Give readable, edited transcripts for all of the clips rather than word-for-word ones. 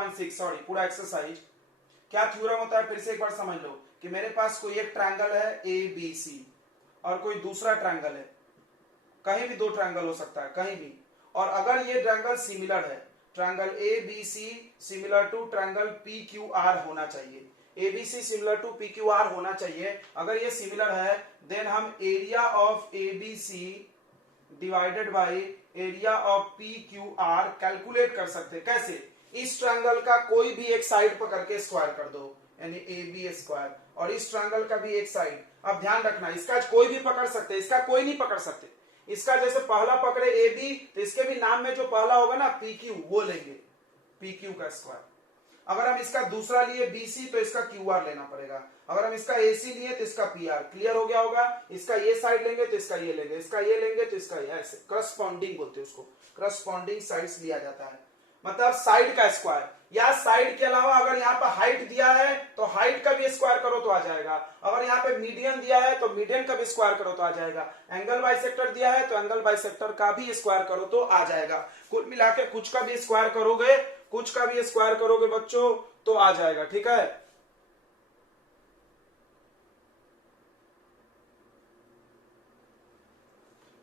4.6 sorry पूरा exercise क्या theorem होता है, फिर से एक बार समझ लो कि मेरे पास कोई एक ट्रायंगल है ए बी सी और कोई दूसरा ट्रायंगल है, कहीं भी दो ट्रायंगल हो सकता है कहीं भी, और अगर ये ट्रायंगल सिमिलर है, triangle A B C similar to triangle P Q R होना चाहिए, A B C similar to P Q R होना चाहिए। अगर ये सिमिलर है देन हम area of A B C divided by area of P Q R calculate कर सकते हैं। कैसे? इस ट्रायंगल का कोई भी एक साइड पकड़ के स्क्वायर कर दो, यानी ए बी स्क्वायर, और इस ट्रायंगल का भी एक साइड। अब ध्यान रखना इसका कोई भी पकड़ सकते, इसका कोई नहीं पकड़ सकते। इसका जैसे पहला पकड़े ए बी तो इसके भी नाम में जो पहला होगा ना पी क्यू, वो लेंगे पी क्यू का स्क्वायर। अगर हम इसका दूसरा लिए बी सी तो इसका क्यू आर लेना पड़ेगा। अगर हम इसका ए सी लिए तो इसका पी आर। क्लियर हो गया होगा? इसका ये साइड लेंगे तो इसका ये लेंगे, इसका ये लेंगे तो इसका ये, ऐसे करस्पॉन्डिंग बोलते हैं उसको, करस्पॉन्डिंग साइड्स लिया जाता है, मतलब साइड का स्क्वायर। या साइड के अलावा अगर यहाँ पे हाइट दिया है तो हाइट का भी स्क्वायर करो तो आ जाएगा। अगर यहाँ पे मीडियन दिया है तो मीडियन का भी स्क्वायर करो तो आ जाएगा। एंगल बाइसेक्टर दिया है तो एंगल बाइसेक्टर का भी स्क्वायर करो तो आ जाएगा। कुल मिला के कुछ का भी स्क्वायर करोगे, कुछ का भी स्क्वायर करोगे बच्चों तो आ जाएगा। ठीक है,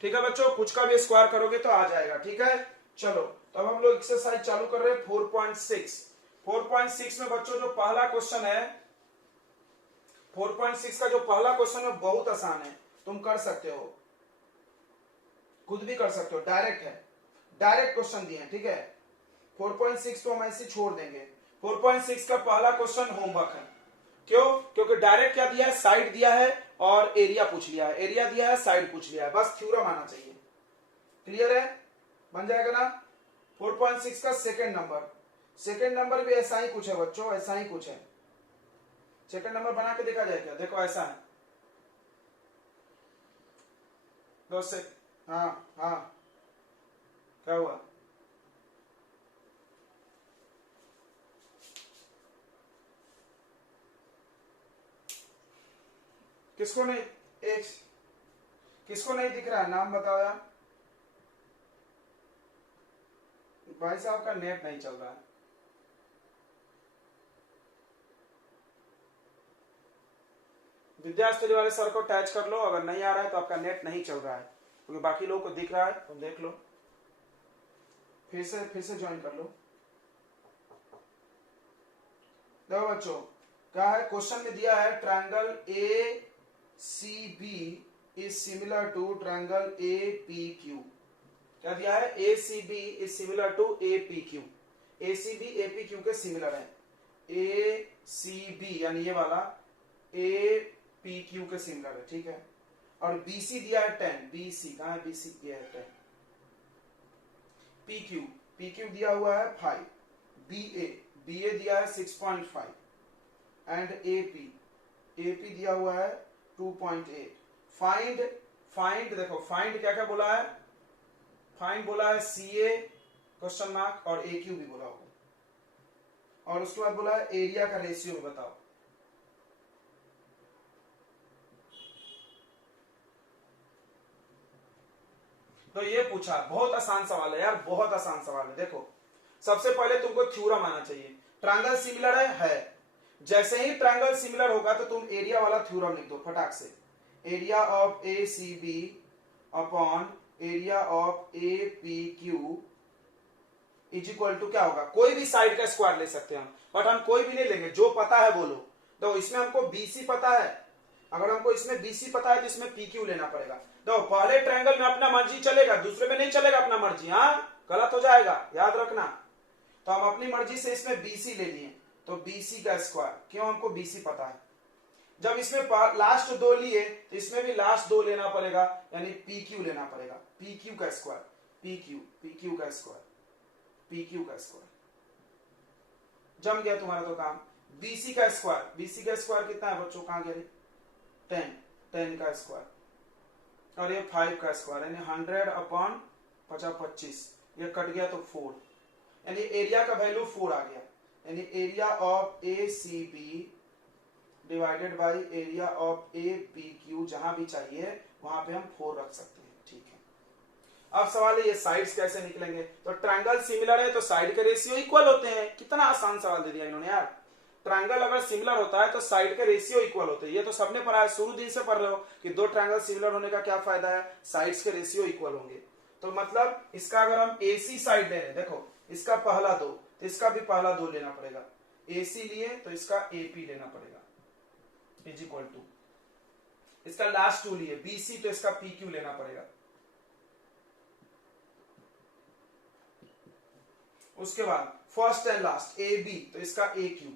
ठीक है बच्चों, कुछ का भी स्क्वायर करोगे तो आ जाएगा। ठीक है, चलो तो अब हम लोग एक्सरसाइज चालू कर रहे हैं 4.6। 4.6 में बच्चों जो पहला क्वेश्चन है, 4.6 का जो पहला क्वेश्चन है बहुत आसान है, तुम कर सकते हो, खुद भी कर सकते हो, डायरेक्ट है, डायरेक्ट क्वेश्चन दिए हैं। ठीक है, 4.6 तो हम ऐसे छोड़ देंगे। 4.6 का पहला क्वेश्चन होमवर्क है। क्यों? क्योंकि डायरेक्ट क्या दिया है, साइड दिया है और एरिया पूछ लिया है, एरिया दिया है साइड पूछ लिया है, बस थ्योरम आना चाहिए। क्लियर है? बन जाएगा ना? 4.6 का सेकंड नंबर, सेकंड नंबर भी ऐसा ही कुछ है बच्चों, ऐसा ही कुछ है। सेकंड नंबर बना के देखा जाए क्या? देखो ऐसा है, दो से, हाँ हाँ, क्या हुआ? किसको नहीं, एक किसको नहीं दिख रहा है? नाम बताओ यार। भाई साहब का नेट नहीं चल रहा है। विद्यास्थली वाले सर को टच कर लो, अगर नहीं आ रहा है तो आपका नेट नहीं चल रहा है, क्योंकि बाकी लोगों को दिख रहा है, तुम देख लो, फिर से ज्वाइन कर लो। देखो बच्चों क्या है, क्वेश्चन में दिया है triangle A C B is similar to triangle A P Q. क्या दिया है? A C B is similar to A P Q. A C B A P Q के सिमिलर है। ए सी बी यानी ये वाला ए पी क्यू के similar है। ठीक है, और बी सी दिया है 10, बी सी कहा है? बी सी दिया है 10। पी क्यू दिया हुआ है 5, बी ए दिया है 6.5 एंड ए पी दिया हुआ है 2.8। फाइंड देखो, फाइंड क्या क्या बोला है? फाइंड बोला है सी ए क्वेश्चन मार्क और ए क्यू भी बोला होगा, और उसके बाद बोला है एरिया का रेशियो में बताओ। तो ये पूछा, बहुत आसान सवाल है यार, बहुत आसान सवाल है। देखो सबसे पहले तुमको थ्योरम आना चाहिए। ट्रायंगल सिमिलर है, जैसे ही ट्रायंगल सिमिलर होगा तो तुम एरिया वाला थ्योरम लिख दो फटाक से। Area of A C B upon area of A P Q is equal to क्या होगा? कोई भी साइड का स्क्वायर ले सकते हैं हम, बट हम कोई भी नहीं लेंगे, जो पता है बोलो। तो इसमें हमको बीसी पता है, अगर हमको इसमें बीसी पता है तो इसमें पी क्यू लेना पड़ेगा। तो पहले ट्रायंगल में अपना मर्जी चलेगा, दूसरे में नहीं चलेगा अपना मर्जी, हाँ गलत हो जाएगा, याद रखना। तो हम अपनी मर्जी से इसमें बीसी ले लिए, तो बीसी का स्क्वायर, क्यों? हमको बीसी पता है। जब इसमें लास्ट दो लिए तो इसमें भी लास्ट दो लेना पड़ेगा, यानी पी क्यू लेना पड़ेगा। पी क्यू का स्क्वायर, पी क्यू का स्क्वायर, पी क्यू का स्क्वायर, जम गया तुम्हारा तो काम। बीसी का स्क्वायर कितना है बच्चों? कहां गया? 10 का स्क्वायर, और ये 5 का स्क्वायर, यानी 100 अपॉन 25, ये कट गया तो 4, यानी एरिया का वैल्यू 4 आ गया। यानी area of A C B divided by area of A P Q, जहां भी चाहिए वहां पे हम 4 रख सकते हैं। ठीक है, अब सवाल है ये साइड्स कैसे निकलेंगे। तो ट्रायंगल सिमिलर है तो साइड के रेशियो इक्वल होते हैं। कितना आसान सवाल दे दिया इन्होंने यार। ट्रायंगल अगर सिमिलर होता है तो साइड के रेशियो इक्वल होते हैं। ये तो सबने पढ़ा है, शुरू दिन से पढ़ रहे हो कि दो ट्रायंगल सिमिलर होने का क्या फायदा है, साइड्स के रेशियो इक्वल होंगे। तो मतलब इसका अगर हम AC साइड ले रहे, देखो इसका पहला 2 तो इसका भी पहला 2 लेना पड़ेगा। AC लिए तो इसका AP लेना पड़ेगा इज इक्वल टू, इसका लास्ट 2 लिए BC तो इसका PQ लेना पड़ेगा। उसके बाद फर्स्ट एंड लास्ट AB तो इसका AQ।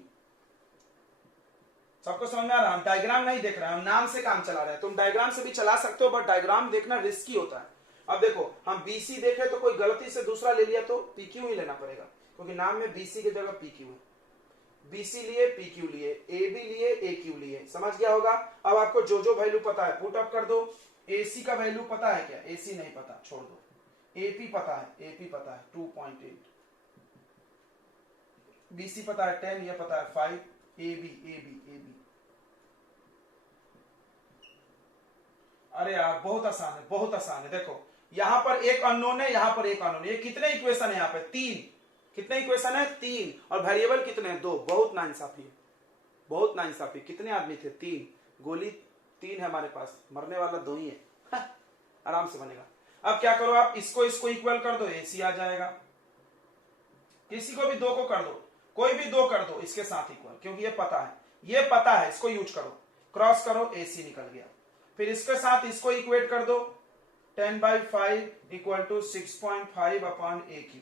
सबको समझ में आ रहा है? हम डायग्राम नहीं देख रहे हैं, हम नाम से काम चला रहे हैं। तुम डायग्राम से भी चला सकते हो बट डायग्राम देखना रिस्की होता है। अब देखो हम BC देखे तो कोई गलती से दूसरा ले लिया तो PQ ही लेना पड़ेगा, क्योंकि नाम में BC की जगह PQ है। BC लिए PQ लिए, AB लिए AQ लिए, समझ गया होगा। अब आपको जो जो वैल्यू पता है पुट अप कर दो। AC का वैल्यू पता है क्या? AC नहीं पता, छोड़ दो। AP पता है, AP पता है 2.8, BC पता है 10, ये पता है 5, AB। अरे यार बहुत आसान है, बहुत आसान है। देखो यहां पर एक अननोन है, यहां पर एक अननोन है। ये कितने इक्वेशन है? यहाँ पे 3। कितने इक्वेशन है? 3। और वेरिएबल कितने हैं? 2। बहुत नाइंसाफी है, बहुत नाइंसाफी। कितने आदमी थे? 3। गोली 3 है हमारे पास, मरने वाला 2 ही है। आराम से बनेगा। अब क्या करो आप, इसको इक्वल कर दो, AC आ जाएगा। किसी को भी 2 को कर दो, कोई भी 2 कर दो इसके साथ इक्वल, क्योंकि ये पता है, ये पता है, इसको यूज करो, क्रॉस करो, AC निकल गया। फिर इसके साथ इसको इक्वेट कर दो, 10/5 equal to 6.5 upon AQ,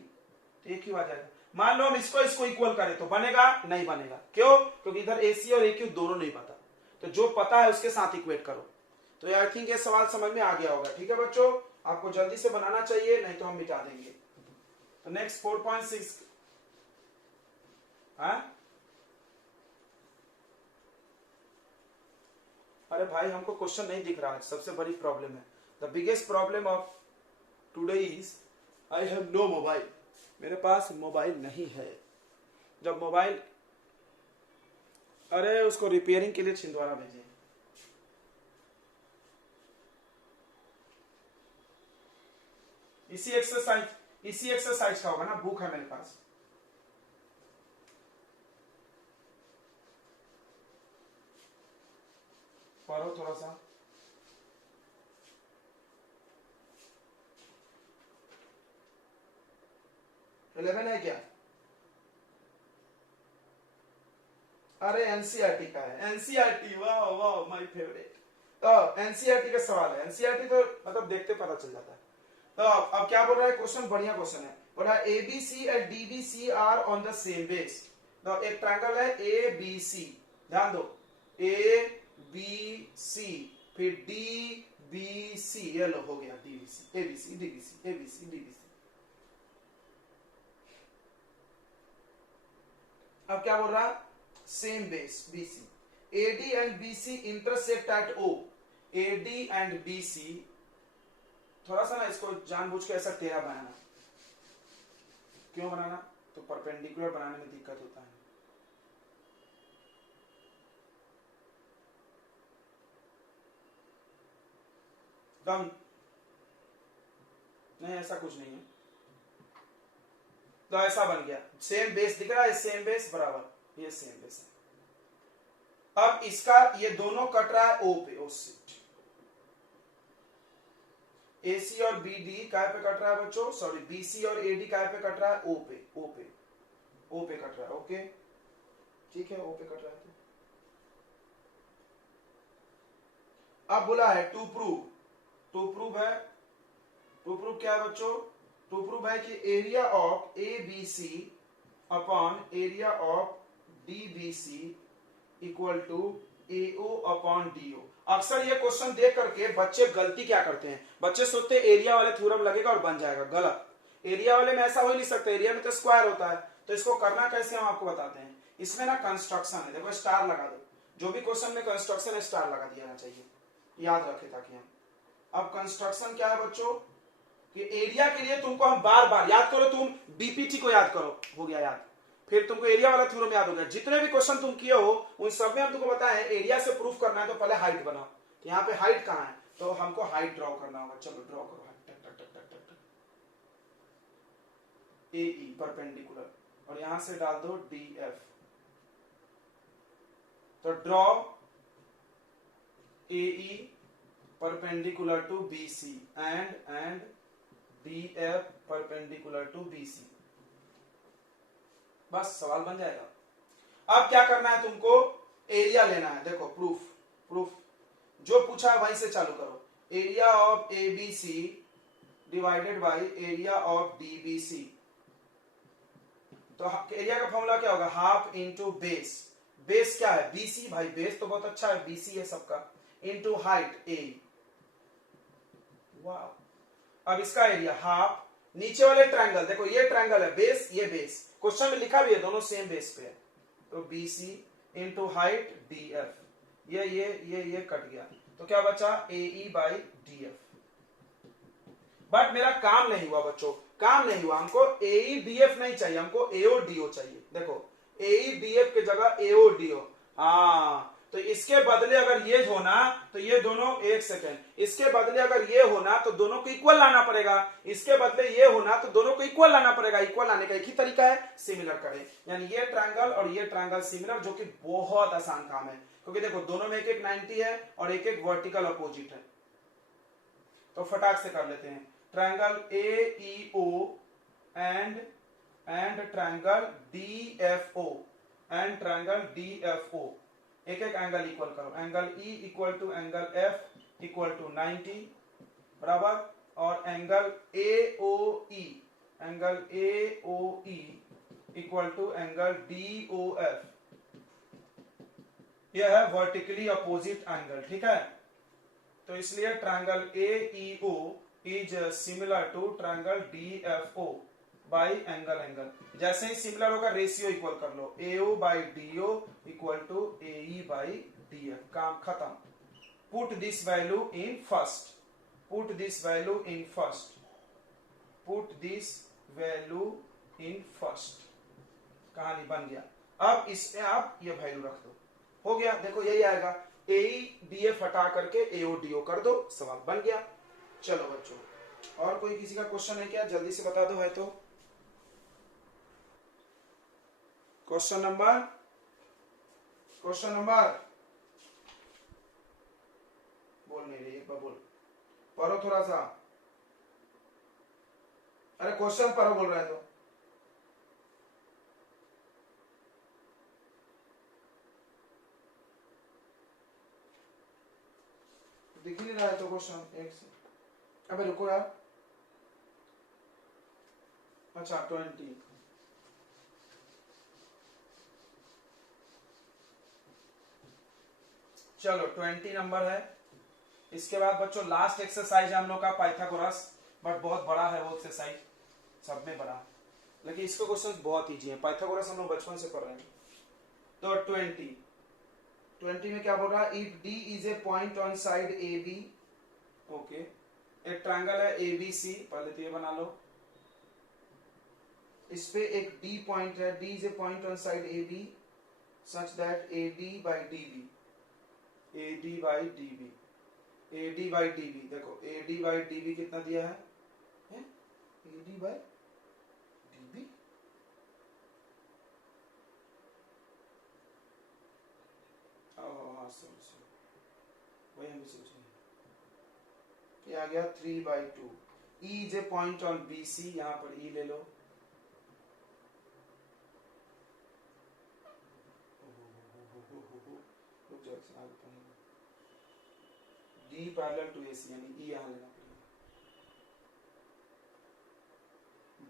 AQ आ जाएगा। मान लो हम इसको इक्वल करें तो बनेगा? नहीं बनेगा। क्यों? क्योंकि इधर AC और AQ दोनों नहीं पता, तो जो पता है उसके साथ इक्वेट करो। तो आई थिंक ये सवाल समझ में आ गया होगा। ठीक है बच्चों, आपको जल्दी से बनाना चाहिए, नहीं तो हम मिटा देंगे। तो नेक्स्ट 4.6, अरे भाई हमको क्वेश्चन नहीं दिख रहा है, सबसे बड़ी प्रॉब्लम है। The biggest problem of today is I have no mobile. मेरे पास मोबाइल नहीं है। जब मोबाइल, अरे उसको रिपेयरिंग के लिए छिंदवाड़ा भेजे। इसी एक्सरसाइज का होगा ना, बुक है मेरे पास। पढ़ो थोड़ा सा। इलेवन है क्या? अरे एनसीईआरटी का है, एनसीईआरटी, वाह वाह माय फेवरेट। तो एनसीईआरटी का सवाल है, एनसीईआरटी तो मतलब देखते पता चल जाता है। तो अब क्या बोल रहा है क्वेश्चन? बढ़िया क्वेश्चन है। बोल रहा है ABC and DBC are on the same base. तो एक ट्रायंगल है ABC, ध्यान दो, ABC, फिर DBC, ये लो हो गया DBC, ABC DBC ABC DBC। अब क्या बोल रहा है? Same base BC, AD and BC intersect at O। AD and BC, थोड़ा सा ना इसको जानबूझ के ऐसा टेढ़ा बनाना। क्यों बनाना? तो परपेंडिकुलर बनाने में दिक्कत होता है। दम नहीं, ऐसा कुछ नहीं है। तो ऐसा बन गया, सेम बेस दिख रहा है, सेम बेस बराबर, ये सेम बेस है। अब इसका ये दोनों कट रहा है O पे, O से। AC और BD काय पे कट रहा है बच्चों? सॉरी, BC और AD काय पे कट रहा है? O पे, O पे, O पे कट रहा है। ओके ठीक है, O पे कट रहा है। अब बोला है टू प्रूव है। टू प्रूव क्या है बच्चों? टू प्रूव है कि area of ABC upon area of DBC equal to AO upon DO। अक्सर ये क्वेश्चन देख करके बच्चे गलती क्या करते हैं, बच्चे सोचते हैं एरिया वाले थ्योरम लगेगा और बन जाएगा। गलत। एरिया वाले में ऐसा हो ही नहीं सकता, एरिया में तो स्क्वायर होता है। तो इसको करना कैसे हम आपको बताते हैं। इसमें ना कंस्ट्रक्शन है, देखो स्टार लगा दो, जो भी क्वेश्चन में कंस्ट्रक्शन है स्टार लगा दिया चाहिए, याद रखे ताकि हम। अब कंस्ट्रक्शन क्या है बच्चों कि एरिया के लिए तुमको हम बार बार याद करो, तुम बीपीटी को याद करो, हो गया याद, फिर तुमको एरिया वाला थ्योरम याद हो गया। जितने भी क्वेश्चन तुम किए हो उन सब में हम तुमको बताएं एरिया से प्रूफ करना है तो पहले हाइट बनाओ। यहाँ पे हाइट कहाँ है, तो हमको हाइट ड्रॉ करना होगा। चलो ड्रॉ करो हाइट, टक टक टक टक टक। ए ई परपेंडिकुलर, और यहां से डाल दो डी एफ। तो draw A E perpendicular to B C and D F perpendicular to B C. बस सवाल बन जाएगा। अब क्या करना है तुमको, एरिया लेना है। देखो प्रूफ जो पूछा है वहीं से चालू करो। Area of A B C divided by area of D B C. तो एरिया का फॉर्मूला क्या होगा, हाफ इंटू बेस। बेस क्या है, बीसी। भाई बेस तो बहुत अच्छा है, बीसी है सबका, इंटू हाइट ए। वाह। अब इसका एरिया हाफ, नीचे वाले ट्रायंगल देखो, ये ट्रायंगल है बेस, ये बेस, क्वेश्चन में लिखा भी है दोनों सेम बेस पे है। तो BC into height D F, ये कट गया, तो क्या बचा ए ई बाई डी एफ। बट मेरा काम नहीं हुआ बच्चों, काम नहीं हुआ। हमको ए ई डी एफ नहीं चाहिए, हमको एओ डीओ चाहिए। देखो ए ई डी एफ के जगह एओ डीओ। हाँ, तो इसके बदले अगर ये होना तो ये दोनों, एक सेकेंड, इसके बदले अगर ये होना तो दोनों को इक्वल लाना पड़ेगा, इसके बदले ये होना तो दोनों को इक्वल लाना पड़ेगा। इक्वल लाने का एक ही तरीका है, सिमिलर करें। यानी ये ट्रायंगल और ये ट्रायंगल सिमिलर, जो कि बहुत आसान काम है, क्योंकि देखो दोनों में एक एक 90 है और एक एक वर्टिकल अपोजिट है। तो फटाक से कर लेते हैं। Triangle A E O and triangle D F O and triangle D F O, एक एक एंगल इक्वल करो। Angle E equal to angle F equal to 90 बराबर, और angle A O E, angle A O E equal to angle D O F. यह है vertically opposite angle, ठीक है। तो इसलिए triangle A E O is similar to triangle D F O by angle. जैसे ही सिमिलर होगा ratio equal कर लो, AO by DO equal to AE by DF. काम खत्म। Put this value in first, put this value in first, put this value in first. कहानी बन गया। अब इसमें आप ये वैल्यू रख दो, हो गया। देखो यही आएगा, एई डीएफ हटा करके एओ डीओ कर दो, सवाल बन गया। चलो बच्चों, और कोई किसी का क्वेश्चन है क्या, जल्दी से बता दो है तो। क्वेश्चन नंबर बोल नहीं रही, एक बार बोल, पढ़ो थोड़ा सा। अरे क्वेश्चन पढ़ो बोल रहे तो। दिख ही नहीं रहा है तो क्वेश्चन, एक से। अबे रुको यार, अच्छा 20। चलो 20 नंबर है। इसके बाद बच्चों लास्ट एक्सरसाइज है हम लोग का पाइथागोरस, बट बहुत बड़ा है वो एक्सरसाइज, सब में बड़ा, लेकिन इसके क्वेश्चन बहुत इजी है। पाइथागोरस हम लोग बचपन से पढ़ रहे हैं। तो 20 में क्या बोल रहा है, if D is a point on side A B, okay, एक ट्रायंगल है ए बी सी, पहले तो ये बना लो। इस पे एक डी पॉइंट है, D is a point on side A B such that A D by D B, A D by D B, A D by D B. देखो A D by D B कितना दिया है, A D by D B. वही हम सोचे, ये आ गया 3/2। E is a point on B C, यहां पर ई ले लो। डी पैरेलल टू ए सी, यानी ई यहां लेना पड़ेगा।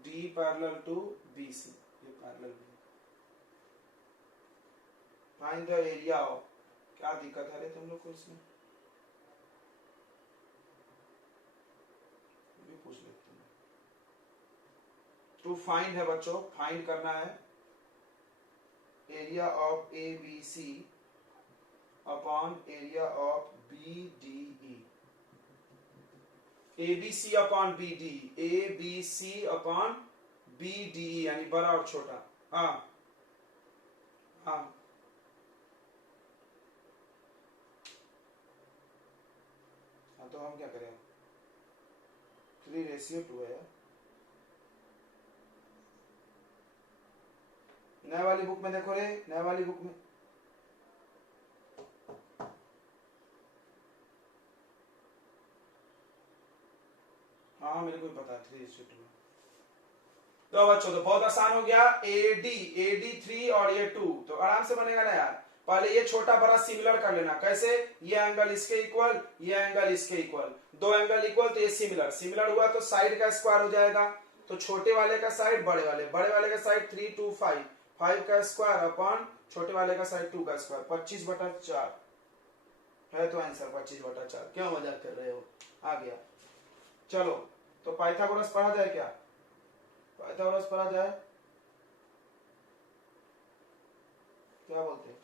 D parallel to B C, ये पैरेलल भी। फाइंड द एरिया ऑफ, क्या दिक्कत है रे तुम लोग को इसमें, भी पूछ लेते हैं। टू फाइंड है बच्चों, फाइंड करना है area of A B C upon area of B D E. A B C upon B D, A B C upon B D, यानी बड़ा और छोटा। हाँ हाँ, तो हम क्या करें, 3/2 है। नए वाली बुक में देखो रे, नए वाली बुक में। हाँ मेरे को भी पता है 3:2। तो बच्चों तो बहुत आसान हो गया। AD 3 और ये 2 तो आराम से बनेगा ना यार। पहले ये छोटा बड़ा सिमिलर कर लेना। कैसे? ये एंगल इसके इक्वल, ये एंगल इसके इक्वल, दो एंगल इक्वल तो ये सिमिलर। सिमिलर हुआ तो साइड का स्क्वायर हो जाएगा। तो छोटे वाले का साइड बड़े वाले का साइड 3 2 5, 5 का स्क्वायर अपॉन छोटे वाले का साइड 2 का स्क्वायर, 25/4 है। तो आंसर 25/4। क्यों मजाक कर रहे हो? आ गया। चलो तो पाइथागोरस पढ़ा जाए क्या? पाइथागोरस पढ़ा जाए, क्या बोलते हैं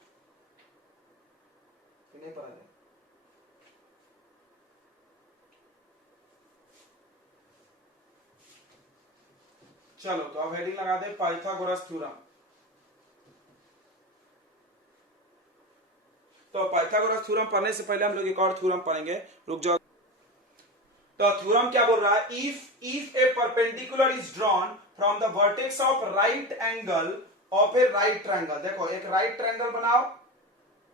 कि नहीं पढ़ा जाए? चलो तो अब हेडिंग लगा दे पाइथागोरस थ्योरम। तो पाइथागोरस थ्योरम पढ़ने से पहले हम लोग एक और थ्योरम पढ़ेंगे, रुक जाओ। तो थ्योरम क्या बोल रहा है? If A perpendicular is drawn from the vertex of right angle of A right triangle. देखो एक राइट ट्रायंगल बनाओ,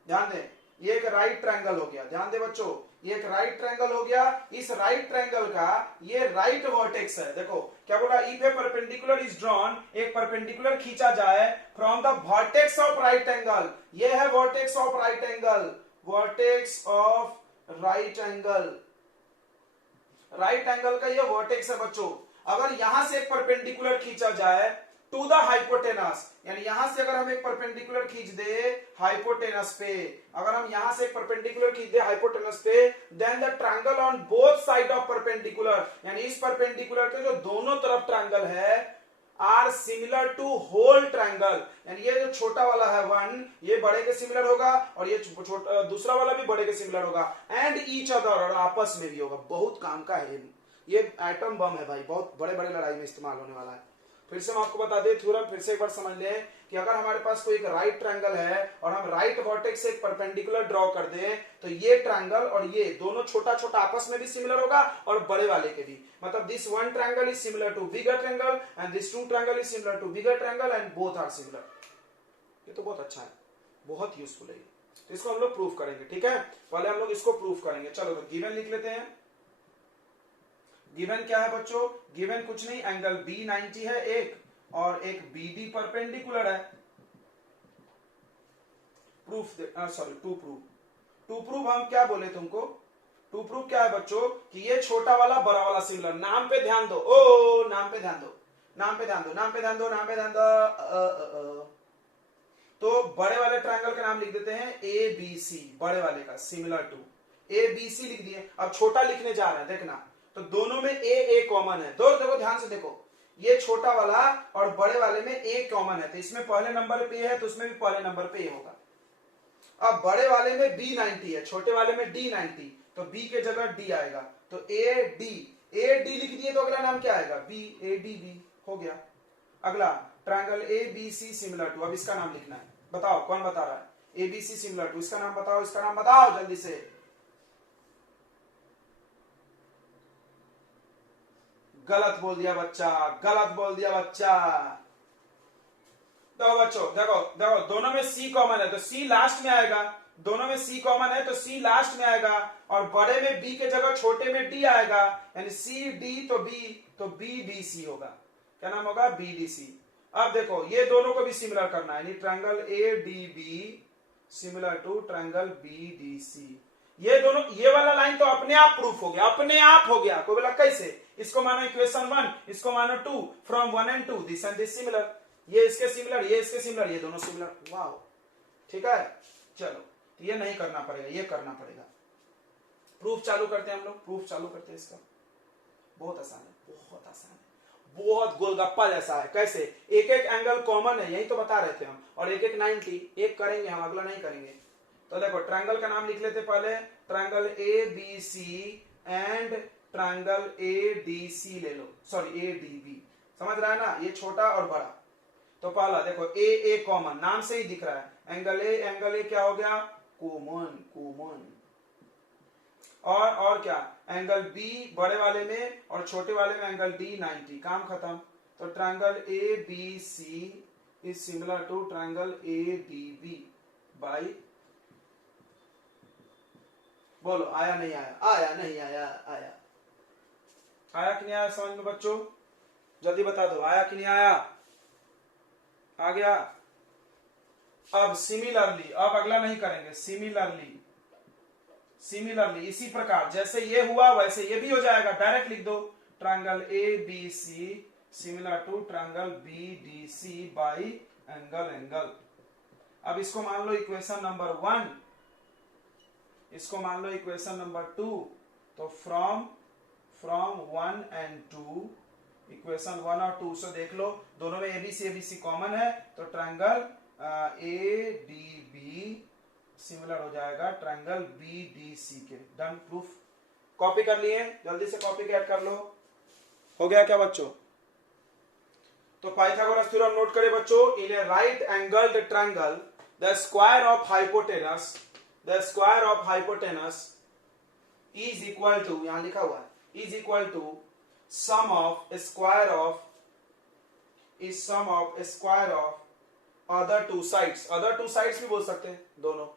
ध्यान दें, ये एक राइट ट्रायंगल हो गया। ध्यान दे बच्चों, ये एक राइट ट्रायंगल हो गया। इस राइट ट्रायंगल का ये राइट वर्टेक्स है। देखो क्या बोला? If A perpendicular is drawn, एक परपेंडिकुलर खींचा जाए from the vertex of right angle. ये है vertex of right angle, vertex of right angle. Right angle का ये वर्टेक्स है बच्चों। अगर यहां से एक परपेंडिकुलर खींचा जाए टू द हाइपोटेनस, यानी यहां से अगर हम एक परपेंडिकुलर खींच दे हाइपोटेनस पे, अगर हम यहां से एक परपेंडिकुलर खींच दे हाइपोटेनस पे, then the triangle on both side of perpendicular, यानी इस परपेंडिकुलर के जो दोनों तरफ ट्रायंगल है, are similar to whole triangle. यानी ये जो छोटा वाला है 1, ये बड़े के सिमिलर होगा, और ये दूसरा वाला भी बड़े के सिमिलर होगा, एंड ईच अदर, और आपस में भी होगा। बहुत काम का है ये एटम बम है भाई, बहुत बड़े बड़े लड़ाई में इस्तेमाल होने वाला है। फिर से हम आपको बता दें थ्योरम, फिर से एक बार समझ लें कि अगर हमारे पास कोई एक राइट ट्रायंगल है और हम राइट वर्टेक्स से एक परपेंडिकुलर ड्रॉ कर दें, तो ये ट्रायंगल और ये दोनों छोटा छोटा आपस में भी सिमिलर होगा और बड़े वाले के भी। मतलब this one triangle is similar to bigger triangle and this two triangle is similar to bigger triangle and both are similar. ये तो बहुत अच्छा है, बहुत यूजफुल है। तो इसको हम लोग प्रूफ करेंगे, ठीक है? पहले हम लोग इसको प्रूफ करेंगे। चलो तो गिवन लिख लेते हैं। गिवन क्या है बच्चों? गिवन कुछ नहीं, एंगल बी 90 है एक, और एक BD परपेंडिकुलर है। प्रूफ सॉरी टू प्रूफ हम क्या बोले तुमको? टू प्रूफ क्या है बच्चों? कि ये छोटा वाला बड़ा वाला सिमिलर। नाम पे ध्यान दो, ओ नाम पे ध्यान दो, नाम पे ध्यान दो, नाम पे ध्यान दो, नाम पे ध्यान दो। तो बड़े वाले ट्रायंगल का नाम लिख देते हैं ABC, बड़े वाले का सिमिलर टू ABC लिख दिए। अब छोटा लिखने जा रहे हैं, देखना। तो दोनों में ए कॉमन है। दो देखो, ध्यान से देखो, ये छोटा वाला और बड़े वाले में ए कॉमन है, तो इसमें पहले नंबर पे है, तो उसमें भी पहले नंबर पे होगा। अब बड़े वाले में B90 है, छोटे वाले में D90, तो B के जगह D आएगा, तो AD लिख दिए, तो अगला नाम क्या आएगा? BADB हो गया। अगला ट्रायंगल ABC सिमिलर टू, अब इसका नाम लिखना है। बताओ कौन बता रहा है? ABC सिमिलर टू, इसका नाम बताओ, इसका नाम बताओ जल्दी से। गलत बोल दिया बच्चा, गलत बोल दिया बच्चा। तो बच्चों देखो देखो, दोनों में C कॉमन है तो C लास्ट में आएगा। दोनों में C कॉमन है तो C लास्ट में आएगा, और बड़े में B के जगह छोटे में D आएगा, यानी CD तो BDC होगा। क्या नाम होगा? BDC। अब देखो ये दोनों को भी सिमिलर करना है, यानी triangle ADB similar to triangle BDC। ये दोनों, ये वाला लाइन तो अपने आप प्रूफ हो गया, अपने आप हो गया। कोई बोला कैसे? इसको मानो इक्वेशन 1, इसको मानो 2, from 1 and 2 this and this similar. ये इसके सिमिलर, ये इसके सिमिलर, ये दोनों सिमिलर। वाह, ठीक है। चलो तो ये नहीं करना पड़ेगा, ये करना पड़ेगा। प्रूफ चालू करते हैं हम लोग, प्रूफ चालू करते हैं इसका। बहुत आसान है, बहुत आसान है, बहुत गोलगप्पा जैसा है। कैसे? एक एक एंगल कॉमन है, यही तो बता रहे थे हम, और एक एक 90, एक करेंगे हम, अगला नहीं करेंगे। तो देखो ट्रायंगल का नाम लिख लेते पहले, triangle ABC and triangle ADC ले लो, सॉरी ADB। समझ रहा है ना? ये छोटा और बड़ा। तो पहला देखो ए कॉमन, नाम से ही दिख रहा है। एंगल ए क्या हो गया? कॉमन। और क्या? एंगल B बड़े वाले में और छोटे वाले में एंगल D 90, काम खत्म। तो triangle ABC is similar to triangle ADB by, बोलो आया नहीं आया, आया नहीं आया, आया, आया कि नहीं आया समझ में बच्चों? जल्दी बता दो, आया कि नहीं आया? आ गया। अब सिमिलरली, अब अगला नहीं करेंगे, सिमिलरली, सिमिलरली इसी प्रकार जैसे ये हुआ वैसे ये भी हो जाएगा, डायरेक्ट लिख दो triangle ABC similar to triangle BDC by angle angle. अब इसको मान लो इक्वेशन नंबर 1, इसको मान लो इक्वेशन नंबर 2, तो फ्रॉम 1 एंड 2, इक्वेशन 1 और 2 से देख लो दोनों में ABC कॉमन है, तो ट्रायंगल ADB सिमिलर हो जाएगा ट्रायंगल BDC के। Done, proof. कॉपी कर लिए, जल्दी से कॉपी कैट कर लो। हो गया क्या बच्चों? तो पाइथागोरस थ्योरम नोट करें बच्चों, in a right angled triangle the square of hypotenuse, the square of hypotenuse is equal to, यहां लिखा हुआ है, is equal to sum of square of, is sum of square of other two sides, other two sides भी बोल सकते हैं दोनों,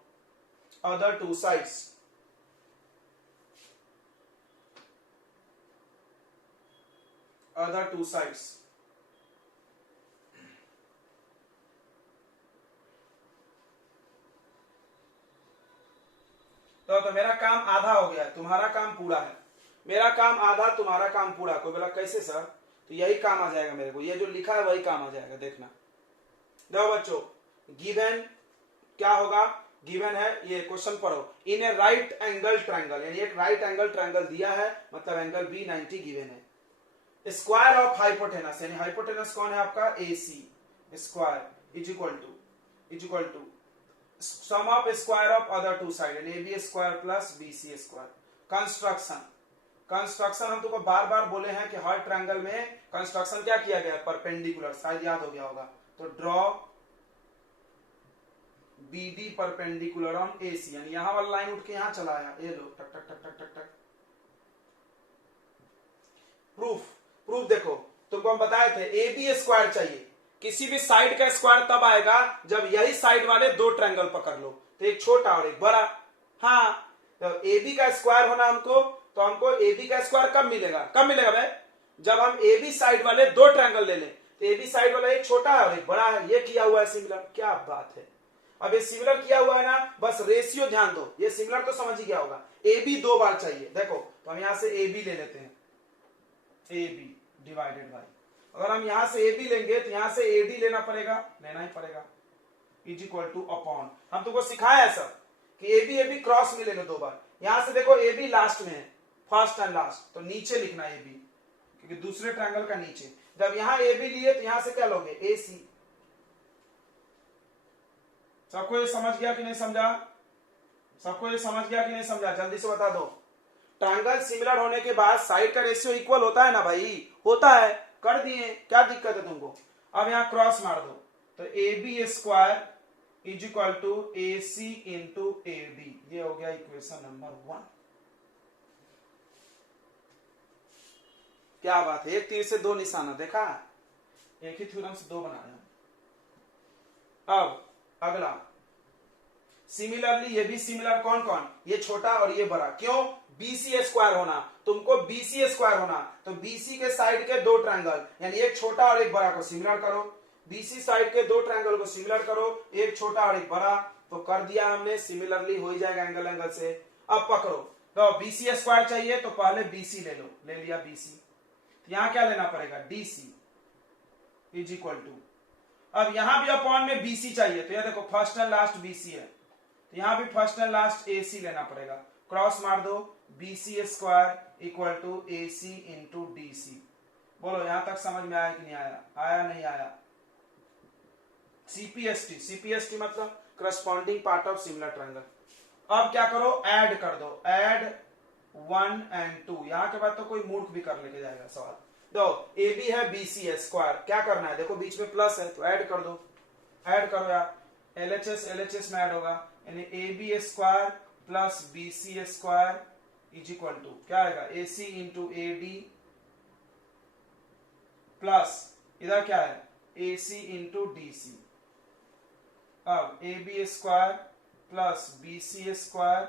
other two sides, other two sides. तो मेरा काम आधा हो गया, तुम्हारा काम पूरा है, मेरा काम आधा, तुम्हारा काम पूरा। कोई बोला कैसे सर? तो यही काम आ जाएगा मेरे को, ये जो लिखा है वही काम आ जाएगा, देखना। देखो बच्चों, गिवन क्या होगा, गिवन है ये क्वेश्चन पढ़ो, in a right angle triangle, यानी एक राइट एंगल ट्रायंगल दिया है, मतलब एंगल B90 गिवन है। स्क्वायर ऑफ हाइपोटेनस, यानी हाइपोटेनस कौन है आपका? AC square is equal to sum of square of other two side, यानी AB square plus BC square. Construction, construction हम तुमको बार बार बोले हैं कि हर ट्रायंगल में कंस्ट्रक्शन क्या किया गया? परपेंडिकुलर, शायद याद हो गया होगा। तो draw BD perpendicular on AC, यानी यहां वाला लाइन उठ के यहां चला आया, ये लो, टक टक टक टक टक टक। प्रूफ, प्रूफ देखो, तुमको हम बताए थे AB स्क्वायर चाहिए, किसी भी साइड का स्क्वायर तब आएगा जब यही साइड वाले दो ट्रायंगल पकड़ लो, तो एक छोटा और एक बड़ा। हाँ, तो AB का स्क्वायर होना हमको, तो हमको AB का स्क्वायर कब मिलेगा? कब मिलेगा भाई? जब हम AB साइड वाले दो ट्रायंगल ले लें, तो AB साइड वाला एक छोटा है और एक बड़ा है, ये किया हुआ है सिमिलर। क्या बात है, अब ये सिमिलर किया हुआ है ना, बस रेशियो ध्यान दो, ये सिमिलर तो समझ ही गया होगा। AB दो बार चाहिए, देखो तो हम यहां से AB ले लेते हैं, AB डिवाइडेड बाई, अगर हम यहां से AB लेंगे तो यहां से AD लेना पड़ेगा, लेना ही पड़ेगा, इज इक्वल टू अपॉन। हम तुमको सिखाया है सब कि AB क्रॉस में ले लो दो बार। यहां से देखो AB लास्ट में है, फर्स्ट एंड लास्ट, तो नीचे लिखना AB, क्योंकि दूसरे ट्रायंगल का नीचे। जब यहां AB लिए तो यहां से क्या लोगे? AC। सबको ये समझ गया कि नहीं समझा? सबको ये समझ गया कि नहीं समझा? जल्दी से बता दो। ट्रायंगल सिमिलर होने के बाद साइड का रेशियो इक्वल होता है ना भाई? होता है, कर दिए, क्या दिक्कत है तुमको? अब यहां क्रॉस मार दो, तो AB square is equal to AC into AD, ये हो गया इक्वेशन नंबर 1। क्या बात है, एक तीर से दो निशाना, देखा? एक ही थ्योरम से दो बनाया। अब अगला, सिमिलरली ये भी सिमिलर, कौन कौन? ये छोटा और ये बड़ा। क्यों? BC स्क्वायर होना, तुमको BC स्क्वायर होना, तो BC के साइड के दो ट्रायंगल, यानी एक छोटा और एक बड़ा को सिमिलर करो। BC साइड के दो ट्रायंगल को सिमिलर करो, एक छोटा और एक बड़ा, तो कर दिया हमने, सिमिलरली हो ही जाएगा एंगल एंगल से। अब पकड़ो, तो BC स्क्वायर चाहिए तो पहले BC ले लो, ले लिया BC, तो यहां क्या लेना पड़ेगा? DC इज इक्वल टू, अब यहां भी अपॉन में BC चाहिए, तो ये देखो फर्स्ट एंड लास्ट BC है, तो यहां भी फर्स्ट एंड लास्ट AC लेना पड़ेगा। क्रॉस मार दो, BC square equal to AC into DC। बोलो यहां तक समझ में आया कि नहीं आया? आया नहीं आया? CPST, CPST मतलब corresponding part of similar triangle. अब क्या करो? ऐड कर दो, ऐड 1 एंड 2। यहां के बाद तो कोई मूर्ख भी कर लेके जाएगा सवाल। दो AB है BC है स्क्वायर, क्या करना है? देखो बीच में प्लस है तो ऐड कर दो, ऐड करो यार, LHS में ऐड होगा, यानी AB square plus BC square is equal to क्या आएगा? AC इंटू AD प्लस इधर क्या है? AC into DC। अब AB square plus BC square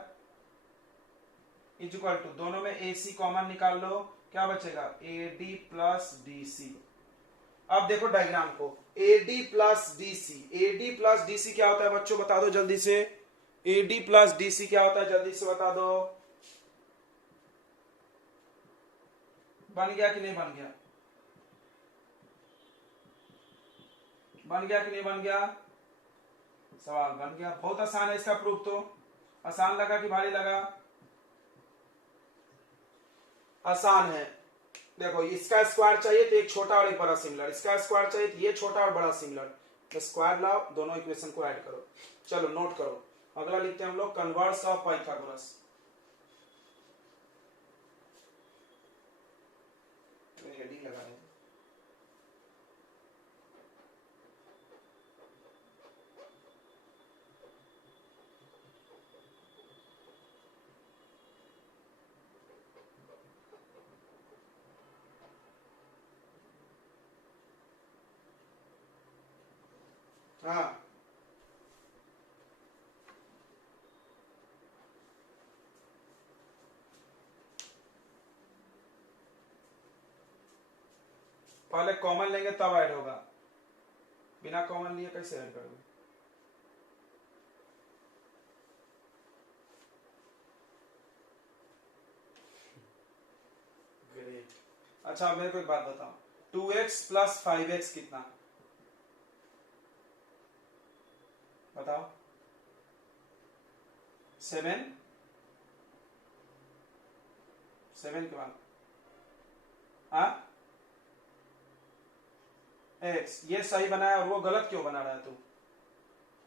is equal to, दोनों में AC कॉमन निकाल लो, क्या बचेगा AD प्लस DC। अब देखो डायग्राम को, AD plus DC, AD plus DC क्या होता है बच्चों बता दो जल्दी से, AD प्लस DC क्या होता है जल्दी से बता दो। बन गया कि नहीं बन गया, बन गया कि नहीं बन गया, सवाल बन गया। बहुत आसान है इसका प्रूफ, तो आसान लगा कि भारी लगा, आसान है। देखो इसका स्क्वायर चाहिए तो एक छोटा और एक बड़ा सिमिलर, इसका स्क्वायर चाहिए तो ये छोटा और बड़ा सिमिलर, तो स्क्वायर लाओ, दोनों इक्वेशन को ऐड करो। चलो नोट करो, अगला लिखते हैं हम लोग कन्वर्स ऑफ पाइथागोरस। हेडिंग लगा है। हाँ पहले कॉमन लेंगे तब ऐड होगा, बिना कॉमन लिए कैसे ऐड करोगे। ग्रेट। अच्छा मेरे को एक बात बताओ, 2x प्लस 5x कितना, बताओ। 7 7 के बाद x, ये सही बनाया और वो गलत क्यों बना रहा है तू।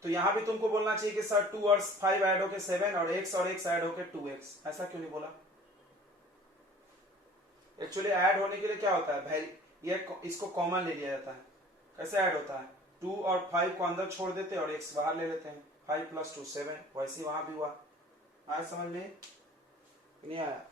तो यहां भी तुमको बोलना चाहिए कि सर 2 और 5 ऐड होके 7 और x ऐड होके 2x, ऐसा क्यों नहीं बोला। एक्चुअली ऐड होने के लिए क्या होता है भाई, ये इसको कॉमन ले लिया जाता है। कैसे ऐड होता है, 2 और 5 को अंदर छोड़ देते हैं और x बाहर ले लेते हैं, 5 + 2 7, वैसे वहां भी हुआ। आया समझ में नहीं आया।